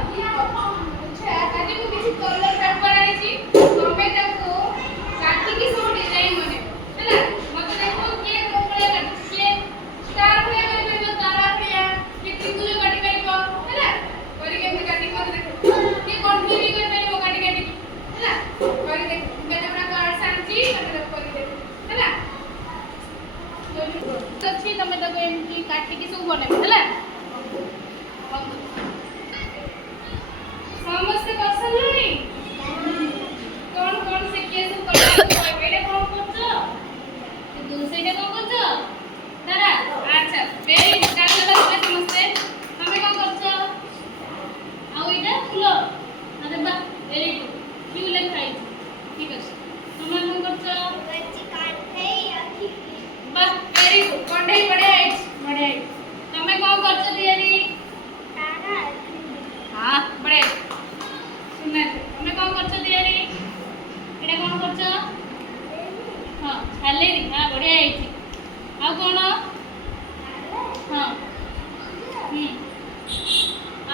अच्छा आज को किसी कलर पेपर आइछि तमे ताको काटी की सब डिजाइन बने हैला मते देखो के कोपळे काटी के स्टार भलिया करि परिबो तारा भलिया के त्रिभुज काटी परिबो हैला करि के काटी मते देखो के कंठी भी करि परिबो काटी काटी हैला करि देखो मैं हमरा कार्ड सांची मते देखो करि देखो हैला अच्छी तमे ताको एमटी काटी की सब बने हैला समस्त क्वेश्चन नहीं कौन कौन से केस कर एडे कौन करछ दूसरे ने कौन करछ तारा अच्छा वेरी चलो तमे समझते हमें कौन करछ आ एटा फुल अरे बा वेरी गुड क्यों लिखाई ठीक है हमें कौन करछ बच्ची काट है अथी बा वेरी गुड पढ़ाई बढ़िया तमे कौन करछ दियारी तारा हां बड़े सुनना हमने कौन करछ दियारी एटा कौन करछ हां छालेरी हां बढ़िया आइछि आ कोन हां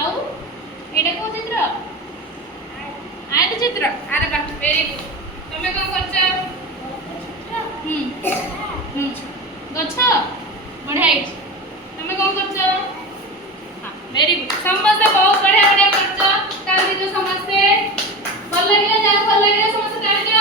आउ एटा को चित्र आयत चित्र अरे बा वेरी गुड तमे कौन करछ गछ बढ़िया आइछि तमे कौन करछ हां वेरी गुड समस्त बहुत बढ़िया करछ ताली तो समस्त भल लगिला जा भल लगिला समस्त ताली